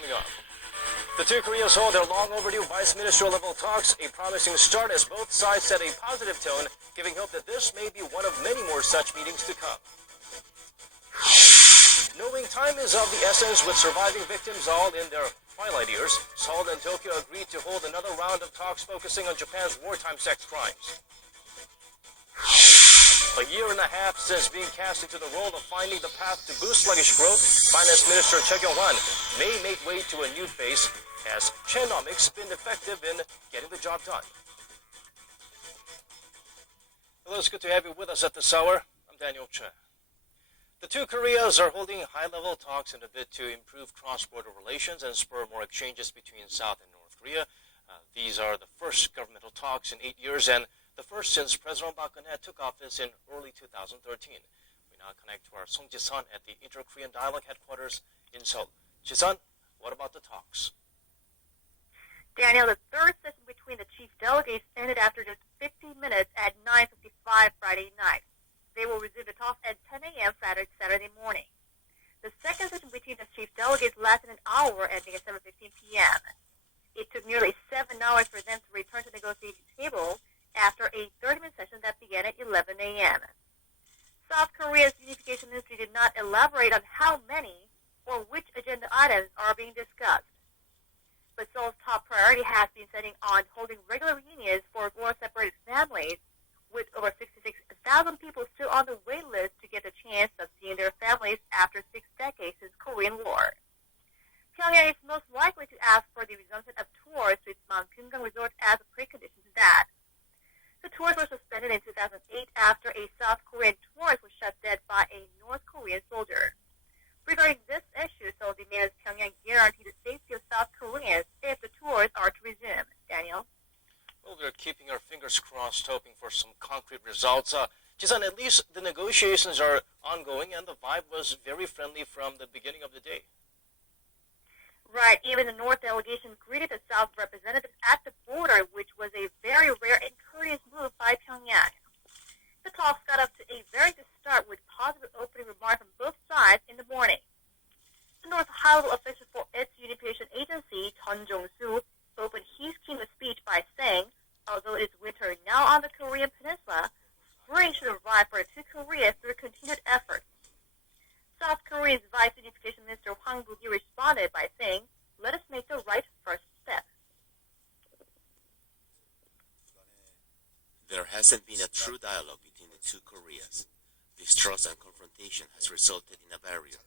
coming up. The two Koreas hold their long overdue vice ministerial level talks, a promising start as both sides set a positive tone, giving hope that this may be one of many more such meetings to come. Knowing time is of the essence with surviving victims all in their twilight years, Seoul and Tokyo agreed to hold another round of talks focusing on Japan's wartime sex crimes. A year and a half since being cast into the role of finding the path to boost sluggish growth, Finance Minister Choi Kyung-hwan may make way to a new phase as Chenomics been effective in getting the job done. Hello, it's good to have you with us at this hour. I'm Daniel Chen. The two Koreas are holding high-level talks in a bid to improve cross-border relations and spur more exchanges between South and North Korea. These are the first governmental talks in 8 years and the first since President Park Geun-hye took office in early 2013. We now connect to our Song Ji-sun at the Inter-Korean Dialogue headquarters in Seoul. Ji-sun, what about the talks? Daniel, the third session between the chief delegates ended after just 15 minutes at 9:55 Friday night. They will resume the talks at 10 a.m. Saturday morning. The second session between the chief delegates lasted an hour, ending at 7:15 p.m. It took nearly 7 hours for them to return to the negotiating table after a 30-minute session that began at 11 a.m. South Korea's unification ministry did not elaborate on how many or which agenda items are being discussed. But Seoul's top priority has been setting on holding regular reunions for war-separated families, with over 66,000 people still on the wait list to get the chance of seeing their families after 6 decades since Korean War. Pyongyang is most likely to ask for the resumption of tours to its Mount Gyeongang resort as a precondition to that. The tours were suspended in 2008 after a South Korean tourist was shot dead by a North Korean soldier. Regarding this issue, Seoul demands Pyongyang guarantee the safety of South Koreans if the tours are to resume. Daniel? Well, we're keeping our fingers crossed, hoping for some concrete results. Ji-sun, at least the negotiations are ongoing and the vibe was very friendly from the beginning of the day. Right, even the North delegation greeted the South representatives at the border, which was a very rare and courteous move by Pyongyang. The talks got up to a very good start with positive opening remarks from both sides in the morning. The North high-level official for its unification agency, Chun Jong-soo, opened his keynote speech by saying, although it is winter now on the Korean peninsula, spring should arrive for the two Koreas through continued efforts. South Korea's Vice Unification Minister Hwang Bu-gi responded by saying, "Let us make the right first step." There hasn't been a true dialogue between the two Koreas. Distrust and confrontation has resulted in a barrier.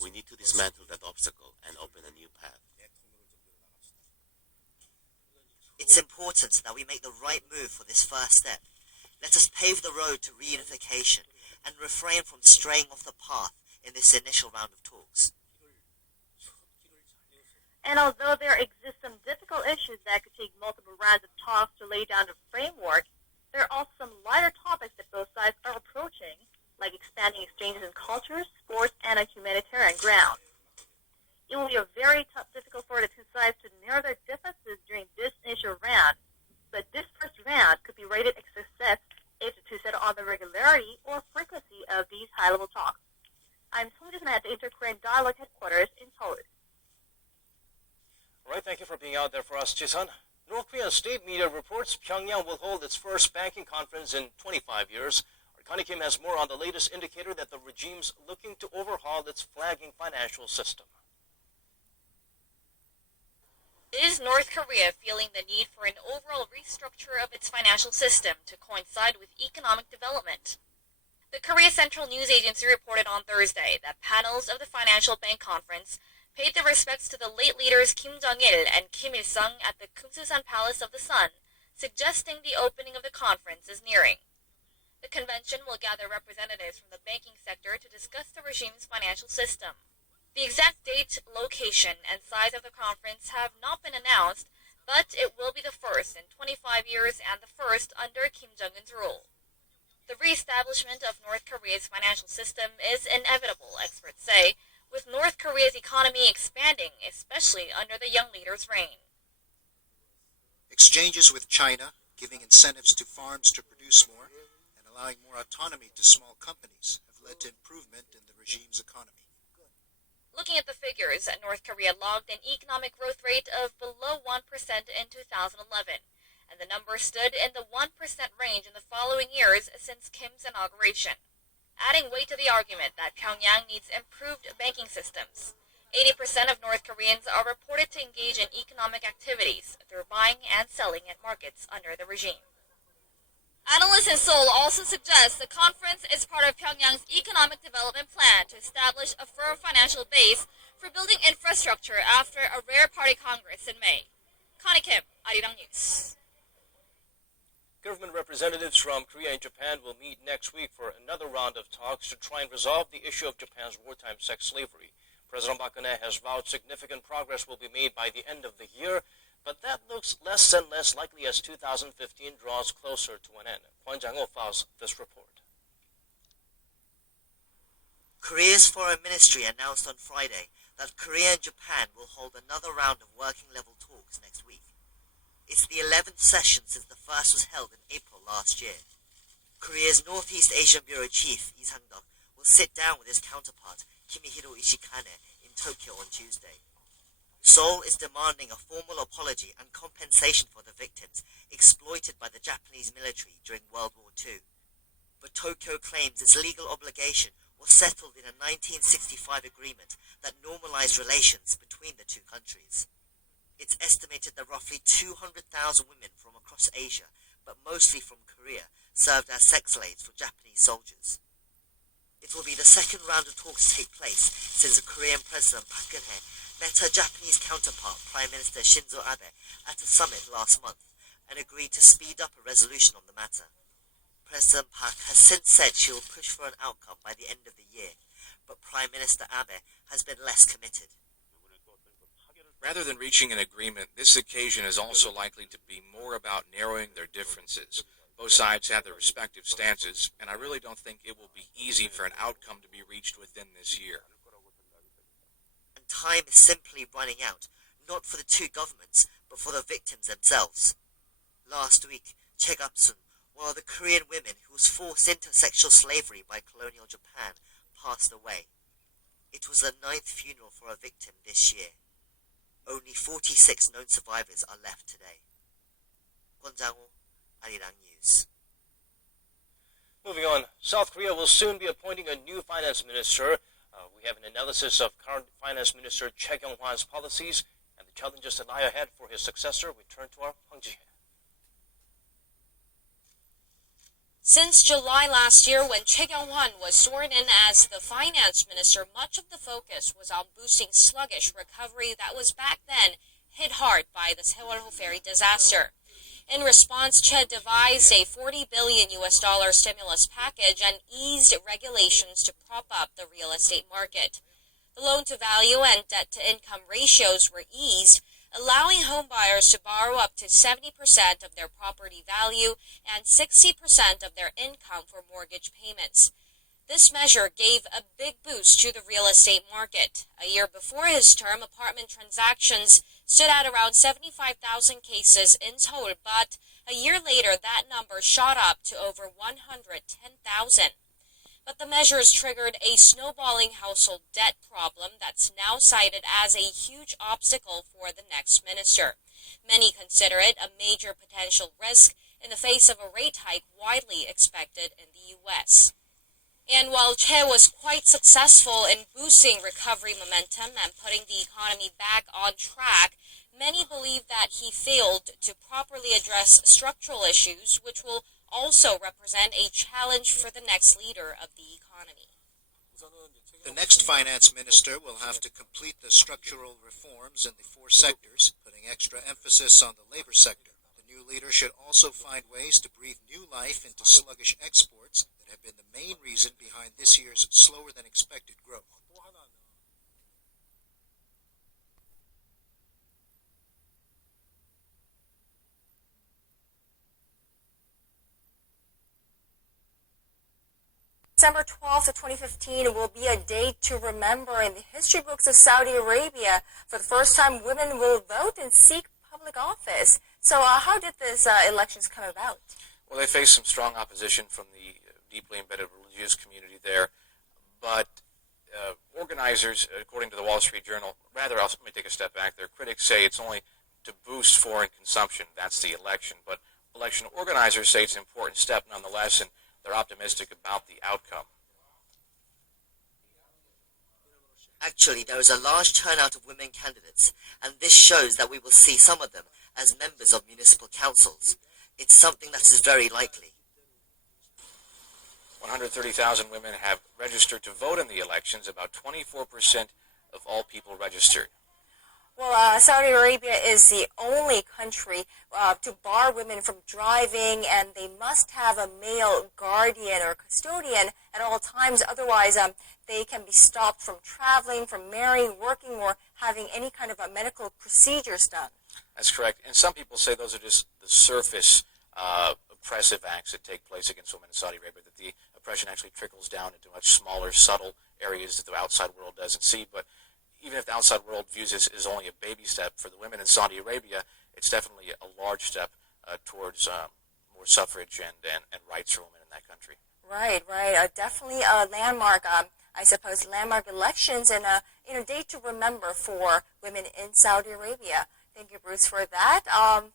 We need to dismantle that obstacle and open a new path. It's important that we make the right move for this first step. Let us pave the road to reunification and refrain from straying off the path in this initial round of talks. And although there exist some difficult issues that could take multiple rounds of talks to lay down the framework, there are also some lighter topics that both sides are approaching, like expanding exchanges in culture, sports, and a humanitarian ground. It will be a very difficult for the two sides to narrow their differences during this initial round, but this first round could be rated a success if the two settle on the regularity or frequency of these high-level talks. I'm Song Ji-sun at the Inter-Korean Dialogue headquarters in Seoul. All right, thank you for being out there for us, Ji-sun. North Korean state media reports Pyongyang will hold its first banking conference in 25 years. Our Connie Kim has more on the latest indicator that the regime's looking to overhaul its flagging financial system. Is North Korea feeling the need for an overall restructure of its financial system to coincide with economic development? The Korea Central News Agency reported on Thursday that panels of the Financial Bank Conference paid their respects to the late leaders Kim Jong-il and Kim Il-sung at the Kumsusan Palace of the Sun, suggesting the opening of the conference is nearing. The convention will gather representatives from the banking sector to discuss the regime's financial system. The exact date, location, and size of the conference have not been announced, but it will be the first in 25 years and the first under Kim Jong-un's rule. The re-establishment of North Korea's financial system is inevitable, experts say, with North Korea's economy expanding, especially under the young leader's reign. Exchanges with China, giving incentives to farms to produce more, and allowing more autonomy to small companies have led to improvement in the regime's economy. Looking at the figures, North Korea logged an economic growth rate of below 1% in 2011, and the number stood in the 1% range in the following years since Kim's inauguration, adding weight to the argument that Pyongyang needs improved banking systems. 80% of North Koreans are reported to engage in economic activities through buying and selling at markets under the regime. Analysts in Seoul also suggest the conference is part of Pyongyang's economic development plan to establish a firm financial base for building infrastructure after a rare party congress in May. Connie Kim, Arirang News. Government representatives from Korea and Japan will meet next week for another round of talks to try and resolve the issue of Japan's wartime sex slavery. President Park Geun-hye has vowed significant progress will be made by the end of the year, but that looks less and less likely as 2015 draws closer to an end. Kwon Jang-ho files this report. Korea's foreign ministry announced on Friday that Korea and Japan will hold another round of working-level talks next week. It's the 11th session since the first was held in April last year. Korea's Northeast Asian Bureau Chief, Lee Sang-duk, will sit down with his counterpart, Kimihiro Ishikane, in Tokyo on Tuesday. Seoul is demanding a formal apology and compensation for the victims exploited by the Japanese military during World War II. But Tokyo claims its legal obligation was settled in a 1965 agreement that normalized relations between the two countries. It's estimated that roughly 200,000 women from across Asia, but mostly from Korea, served as sex slaves for Japanese soldiers. It will be the second round of talks to take place since the Korean President Park Geun-hye met her Japanese counterpart, Prime Minister Shinzo Abe, at a summit last month and agreed to speed up a resolution on the matter. President Park has since said she will push for an outcome by the end of the year, but Prime Minister Abe has been less committed. Rather than reaching an agreement, this occasion is also likely to be more about narrowing their differences. Both sides have their respective stances, and I really don't think it will be easy for an outcome to be reached within this year. And time is simply running out, not for the two governments, but for the victims themselves. Last week, Che Gap-sun, one of the Korean women who was forced into sexual slavery by colonial Japan, passed away. It was the 9th funeral for a victim this year. Only 46 known survivors are left today. Kwon Jang-ho, Arirang News. Moving on, South Korea will soon be appointing a new finance minister. We have an analysis of current Finance Minister Choi Kyung-hwan's policies and the challenges that lie ahead for his successor. We turn to our Hwang Ji-hye. Since July last year, when Choi Kyung-hwan was sworn in as the finance minister, much of the focus was on boosting sluggish recovery that was back then hit hard by the Sewol-ho ferry disaster. In response, Choi devised a $40 billion stimulus package and eased regulations to prop up the real estate market. The loan-to-value and debt-to-income ratios were eased, allowing homebuyers to borrow up to 70% of their property value and 60% of their income for mortgage payments. This measure gave a big boost to the real estate market. A year before his term, apartment transactions stood at around 75,000 cases in total, but a year later that number shot up to over 110,000. But the measures triggered a snowballing household debt problem that's now cited as a huge obstacle for the next minister. Many consider it a major potential risk in the face of a rate hike widely expected in the U.S. And while Che was quite successful in boosting recovery momentum and putting the economy back on track, many believe that he failed to properly address structural issues, which will also represent a challenge for the next leader of the economy. The next finance minister will have to complete the structural reforms in the 4 sectors, putting extra emphasis on the labor sector. The new leader should also find ways to breathe new life into sluggish exports that have been the main reason behind this year's slower than expected growth. December 12th of 2015 will be a date to remember in the history books of Saudi Arabia. For the first time, women will vote and seek public office. So how did this elections come about? Well, they faced some strong opposition from the deeply embedded religious community there, but organizers, according to the Wall Street Journal, let me take a step back there. Critics say it's only to boost foreign consumption. That's the election. But election organizers say it's an important step nonetheless, and they're optimistic about the outcome. Actually, there is a large turnout of women candidates, and this shows that we will see some of them as members of municipal councils. It's something that is very likely. 130,000 women have registered to vote in the elections, about 24% of all people registered. Well, Saudi Arabia is the only country to bar women from driving, and they must have a male guardian or custodian at all times. Otherwise, they can be stopped from traveling, from marrying, working, or having any kind of medical procedures done. That's correct. And some people say those are just the surface oppressive acts that take place against women in Saudi Arabia, that the oppression actually trickles down into much smaller, subtle areas that the outside world doesn't see. But even if the outside world views this as only a baby step, for the women in Saudi Arabia, it's definitely a large step towards more suffrage and rights for women in that country. Right. Definitely a landmark, I suppose, landmark elections and a day to remember for women in Saudi Arabia. Thank you, Bruce, for that,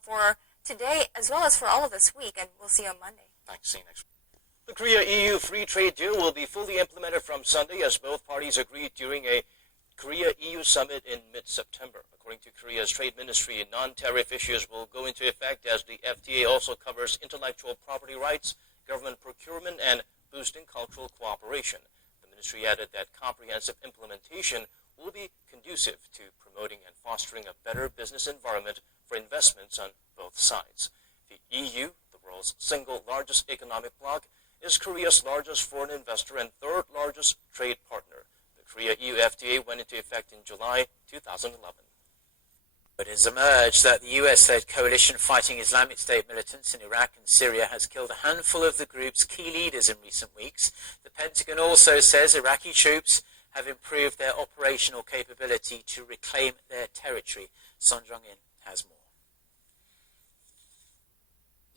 for today as well as for all of this week, and we'll see you on Monday. Thanks. See you next week. The Korea-EU free trade deal will be fully implemented from Sunday as both parties agreed during a Korea-EU summit in mid-September. According to Korea's trade ministry, non-tariff issues will go into effect as the FTA also covers intellectual property rights, government procurement, and boosting cultural cooperation. The ministry added that comprehensive implementation will be conducive to promoting and fostering a better business environment for investments on both sides. The EU, the world's single largest economic bloc, is Korea's largest foreign investor and third largest trade partner. Korea-EU FTA went into effect in July 2011. It has emerged that the US-led coalition fighting Islamic State militants in Iraq and Syria has killed a handful of the group's key leaders in recent weeks. The Pentagon also says Iraqi troops have improved their operational capability to reclaim their territory. Son Jong-in has more.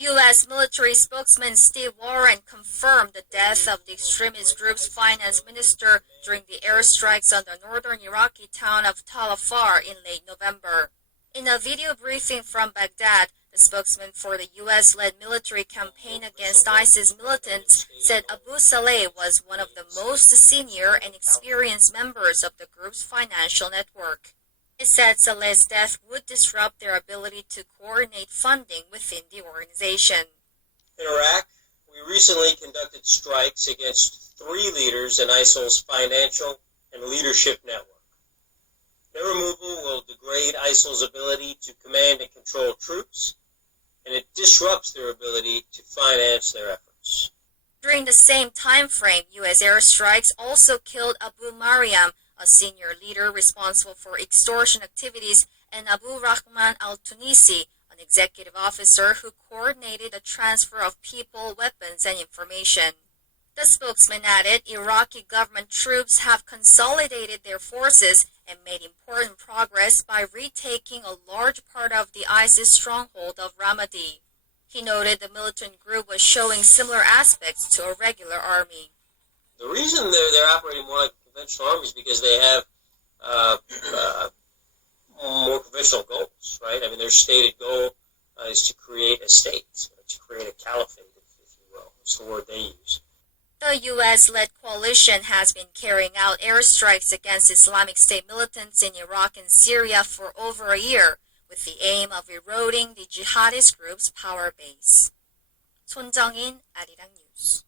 U.S. military spokesman Steve Warren confirmed the death of the extremist group's finance minister during the airstrikes on the northern Iraqi town of Tal Afar in late November. In a video briefing from Baghdad, the spokesman for the U.S.-led military campaign against ISIS militants said Abu Saleh was one of the most senior and experienced members of the group's financial network. It said Saleh's death would disrupt their ability to coordinate funding within the organization. In Iraq, we recently conducted strikes against 3 leaders in ISIL's financial and leadership network. Their removal will degrade ISIL's ability to command and control troops, and it disrupts their ability to finance their efforts. During the same time frame, U.S. airstrikes also killed Abu Mariam, a senior leader responsible for extortion activities, and Abu Rahman al-Tunisi, an executive officer who coordinated the transfer of people, weapons, and information. The spokesman added Iraqi government troops have consolidated their forces and made important progress by retaking a large part of the ISIS stronghold of Ramadi. He noted the militant group was showing similar aspects to a regular army. The reason they're operating more like conventional armies because they have more conventional goals, right? I mean, their stated goal is to create a state, to create a caliphate, if you will. That's the word they use. The U.S.-led coalition has been carrying out airstrikes against Islamic State militants in Iraq and Syria for over a year, with the aim of eroding the jihadist group's power base. 손정인, 아리랑 뉴스.